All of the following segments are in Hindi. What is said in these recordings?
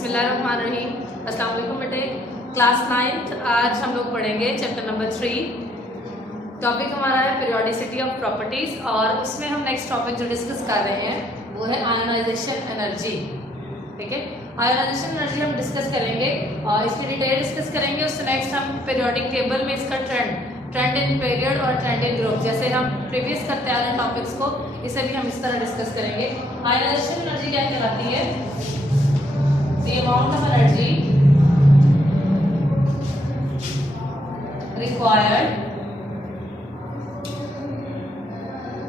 बिस्मिल्लाहिर्रहमानिर्रहीम। अस्सलाम वालेकुम बेटे। क्लास 9th आज हम लोग पढ़ेंगे चैप्टर नंबर 3। टॉपिक हमारा है पीरियोडिसिटी ऑफ प्रॉपर्टीज और उसमें हम नेक्स्ट टॉपिक जो डिस्कस कर रहे हैं वो है आयोनाइजेशन एनर्जी। ठीक है, आयोनाइजेशन एनर्जी हम डिस्कस करेंगे और इसकी डिटेल डिस्कस करेंगे। उससे नेक्स्ट हम पीरियोडिक टेबल में इसका ट्रेंड इन पीरियड और ट्रेंड इन ग्रुप जैसे हम प्रीवियस करते आ रहे हैं टॉपिक्स को, इसे भी हम इस तरह डिस्कस करेंगे। आयोनाइजेशन एनर्जी क्या कहलाती है? The amount of energy required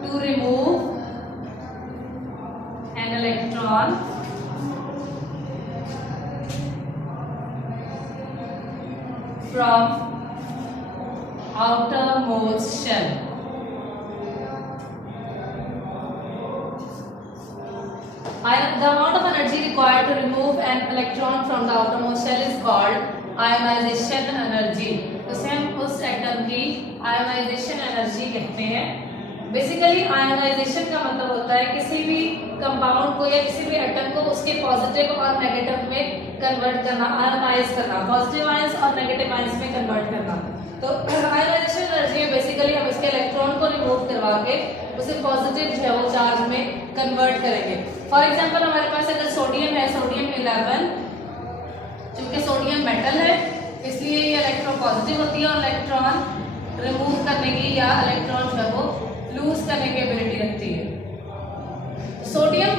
to remove an electron from outermost shell. The amount of energy required to remove an electron from the outermost shell is called ionization energy. उसे हम उस एटम की आयोनाइजेशन एनर्जी कहते हैं। बेसिकली आयोनाइजेशन का मतलब होता है किसी भी कंपाउंड को या किसी भी एटम को उसके पॉजिटिव और नेगेटिव में कन्वर्ट करना, आयोनाइज करना, पॉजिटिव आयंस और नेगेटिव आयंस में कन्वर्ट करना। तो आयोनाइजेशन एनर्जी में बेसिकली हम इसके इलेक्ट्रॉन को रिमूव करवा के उसे पॉजिटिव जो है वो चार्ज में कन्वर्ट करेंगे। फॉर एग्जांपल हमारे पास अगर सोडियम है, सोडियम 11, चूंकि सोडियम मेटल है इसलिए ये इलेक्ट्रॉन पॉजिटिव होती है और इलेक्ट्रॉन रिमूव करने की या इलेक्ट्रॉन जो है वो लूज करने की एबिलिटी रखती है। सोडियम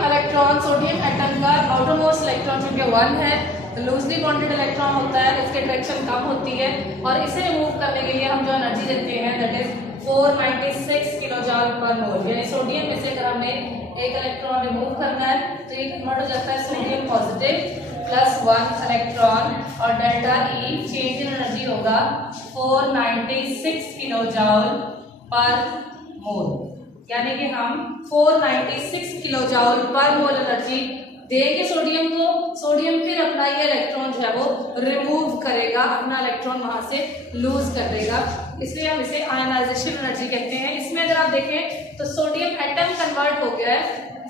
एटम का आउटरमोस्ट इलेक्ट्रॉन चूंकि 1 है तो लूजली बॉन्डेड इलेक्ट्रॉन होता है, इसकी अट्रैक्शन कम होती है और इसे रिमूव करने के लिए हम जो एनर्जी देते हैं दैट इज 496 किलोजूल पर मोल। यानी सोडियम में से अगर हमने एक इलेक्ट्रॉन रिमूव करना है तो ये कन्वर्ट हो जाता है सोडियम पॉजिटिव प्लस 1 इलेक्ट्रॉन और delta E change in energy होगा 496 किलोजूल पर मोल। यानी कि हम 496 किलोजूल पर मोल एनर्जी देंगे सोडियम को। सोडियम फिर अपना ये इलेक्ट्रॉन जो है वो रिमूव करेगा, अपना इलेक्ट्रॉन वहां से लूज कर देगा, इसलिए हम इसे आयोनाइजेशन एनर्जी कहते हैं। इसमें अगर आप देखें तो सोडियम एटम कन्वर्ट हो गया है,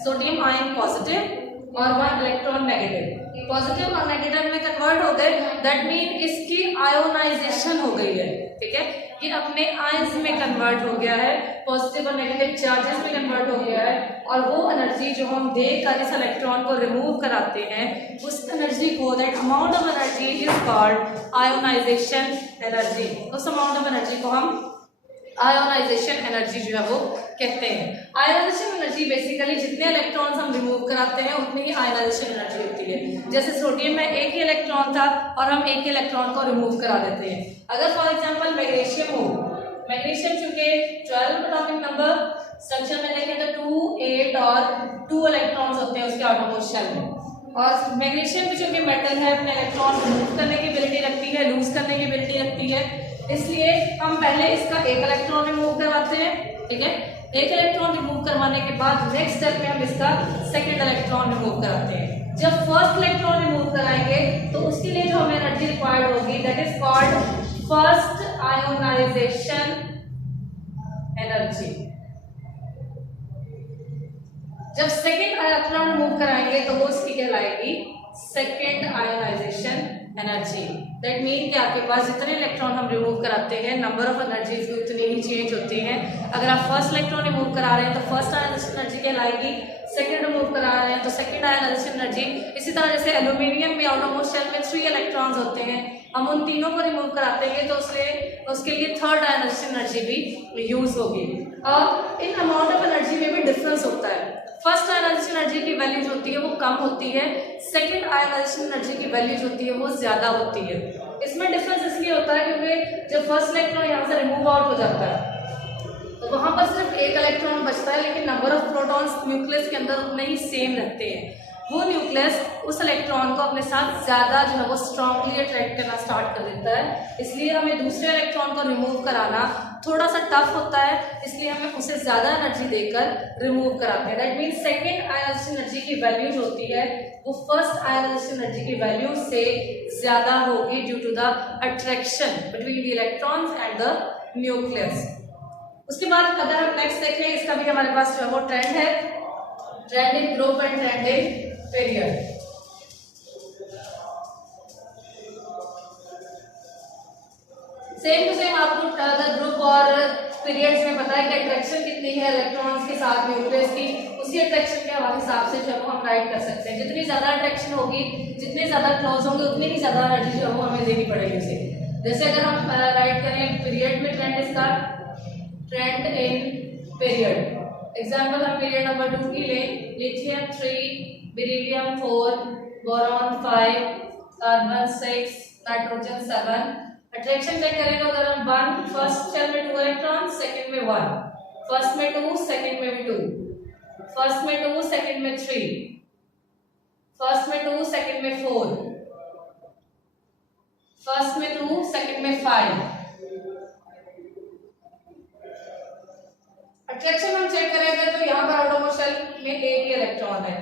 सोडियम आयन पॉजिटिव और 1 इलेक्ट्रॉन नेगेटिव। पॉजिटिव और नेगेटिव में कन्वर्ट हो गए, दैट मीन इसकी आयोनाइजेशन हो गई है। ठीक है, ये अपने आयंस में कन्वर्ट हो गया है, पॉजिटिव और नेगेटिव चार्जेस में कन्वर्ट हो गया है और वो एनर्जी जो हम देकर इस इलेक्ट्रॉन को रिमूव कराते हैं उस एनर्जी को, that amount of energy is called ionisation energy. उस अमाउंट ऑफ एनर्जी को हम आयोनाइजेशन एनर्जी जो है वो कहते हैं। आयोनाइजेशन एनर्जी बेसिकली जितने इलेक्ट्रॉन्स हम रिमूव कराते हैं उतनी ही आयोनाइजेशन एनर्जी होती है। जैसे सोडियम में एक ही इलेक्ट्रॉन था और हम एक ही इलेक्ट्रॉन को रिमूव करा देते हैं। अगर फॉर एग्जांपल मैग्नीशियम हो, मैग्नीशियम चूंकि 12 एटॉमिक नंबर स्ट्रक्चर में देखें तो 2, 8 और 2 इलेक्ट्रॉन्स होते हैं उसके आउटरमोस्ट शेल में। और मैग्नीशियम भी चूंकि मेटल है अपने इलेक्ट्रॉन रिमूव करने की एबिलिटी रखती है, लूज करने की एबिलिटी रखती है, इसलिए हम पहले इसका एक इलेक्ट्रॉन रिमूव करवाते हैं। ठीक है, एक इलेक्ट्रॉन रिमूव करवाने के बाद नेक्स्ट स्टेप में हम इसका सेकंड इलेक्ट्रॉन रिमूव कराते हैं। जब फर्स्ट इलेक्ट्रॉन रिमूव कराएंगे तो उसके लिए जो हमें एनर्जी रिक्वायर्ड होगी that is called first ionisation energy. जब सेकंड इलेक्ट्रॉन रिमूव कराएंगे तो वो इसकी कहलाएगी second ionization energy. That mean कि आपके पास जितने इलेक्ट्रॉन हम रिमूव कराते हैं नंबर ऑफ एनर्जीज भी उतनी ही चेंज होती हैं। अगर आप फर्स्ट इलेक्ट्रॉन रिमूव करा रहे हैं तो फर्स्ट आयोनाइजेशन एनर्जी कहलाएगी, सेकंड रिमूव करा रहे हैं तो सेकंड आयोनाइजेशन एनर्जी। इसी तरह जैसे एल्यूमिनियम में आउटरमोस्ट शेल में 3 इलेक्ट्रॉन्स होते हैं, हम उन तीनों को रिमूव कराते हैं तो उसके लिए थर्ड आयोनाइजेशन एनर्जी भी यूज होगी। और इन अमाउंट ऑफ एनर्जी में भी डिफरेंस होता है। फर्स्ट आयोनाइजेशन एनर्जी की वैल्यू जो होती है वो कम होती है, सेकंड आयोनाइजेशन एनर्जी की वैल्यू जो होती है वो ज्यादा होती है। इसमें डिफरेंस इसलिए होता है क्योंकि जब फर्स्ट इलेक्ट्रॉन यहाँ से रिमूव आउट हो जाता है तो वहां पर सिर्फ एक इलेक्ट्रॉन बचता है, लेकिन नंबर ऑफ प्रोटॉन्स न्यूक्लियस के अंदर उतने ही सेम रहते हैं। वो न्यूक्लियस उस इलेक्ट्रॉन को अपने साथ ज्यादा जो है वो स्ट्रांगली अट्रैक्ट करना स्टार्ट कर देता है, इसलिए हमें दूसरे इलेक्ट्रॉन को रिमूव कराना थोड़ा सा टफ होता है, इसलिए हमें उसे ज्यादा एनर्जी देकर रिमूव कराते हैं। That means second ionisation energy की वैल्यू जो होती है वो फर्स्ट आयोनाइजेशन एनर्जी की वैल्यू से ज्यादा होगी due to the attraction between the electrons and the nucleus. उसके बाद अगर हम नेक्स्ट देखें, इसका भी हमारे पास जो है वो ट्रेंड है, trend in group and trend in period. Same to same आपको द ग्रुप और पीरियड्स में पता है कि अट्रैक्शन कितनी है इलेक्ट्रॉन्स के साथ न्यूक्लियस की, उसी अट्रैक्शन के हिसाब से जो हम राइट कर सकते हैं। जितनी ज्यादा अट्रैक्शन होगी, जितने ज्यादा क्लोज होंगे, उतनी ही ज्यादा एनर्जी जो है वो हमें देनी पड़ेगी उसे। जैसे अगर हम राइट करें पीरियड में ट्रेंड इसका, ट्रेंड इन पीरियड, एग्जाम्पल हम पीरियड नंबर 2 की लें, lithium 3, beryllium 4, boron 5, carbon 6, nitrogen 7। Attraction check करें तो अगर हम 1 फर्स्ट शेल में 2 इलेक्ट्रॉन, सेकंड में 1, फर्स्ट में 2, सेकंड में भी 2, फर्स्ट में 2, सेकंड में 3, फर्स्ट में 2, सेकंड में 4, फर्स्ट में 2, सेकंड में 5। अट्रैक्शन हम चेक करेंगे तो यहाँ पर आउटरमोस्ट शेल में एक ही इलेक्ट्रॉन है,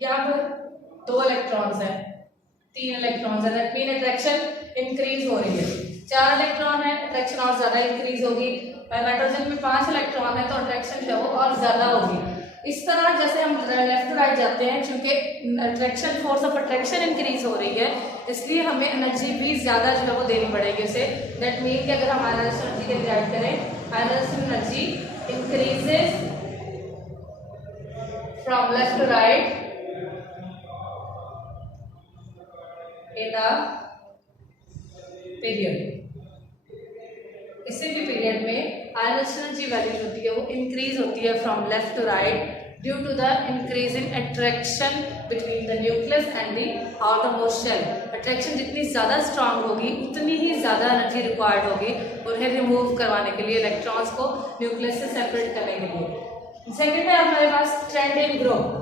यहाँ पर 2 इलेक्ट्रॉन्स हैं, 3 इलेक्ट्रॉन्स है, दैट मीन अट्रैक्शन इंक्रीज हो रही है। 4 इलेक्ट्रॉन है, अट्रैक्शन और ज्यादा इंक्रीज होगी। नाइट्रोजन में 5 इलेक्ट्रॉन है तो अट्रैक्शन जो है वो और ज्यादा होगी। इस तरह जैसे हम लेफ्ट टू राइट जाते हैं, चूंकि attraction force of attraction increase हो रही है, इसलिए हमें एनर्जी भी ज्यादा जो है वो देनी पड़ेगी उसे। दैट मीन कि अगर हम आयनाइजेशन एनर्जी की राइट करें, ionisation energy increases from left to right in a period. किसी भी पीरियड में आयनाइजेशन एनर्जी वैल्यू होती है वो इंक्रीज होती है from left to right due to the increase in attraction between the nucleus and the outermost shell. Attraction जितनी ज्यादा स्ट्रांग होगी उतनी ही ज्यादा एनर्जी रिक्वायर्ड होगी उन्हें रिमूव करवाने के लिए, इलेक्ट्रॉन्स को न्यूक्लियस से सेपरेट करने के लिए। सेकेंड है हमारे पास ट्रेंड इन ग्रुप।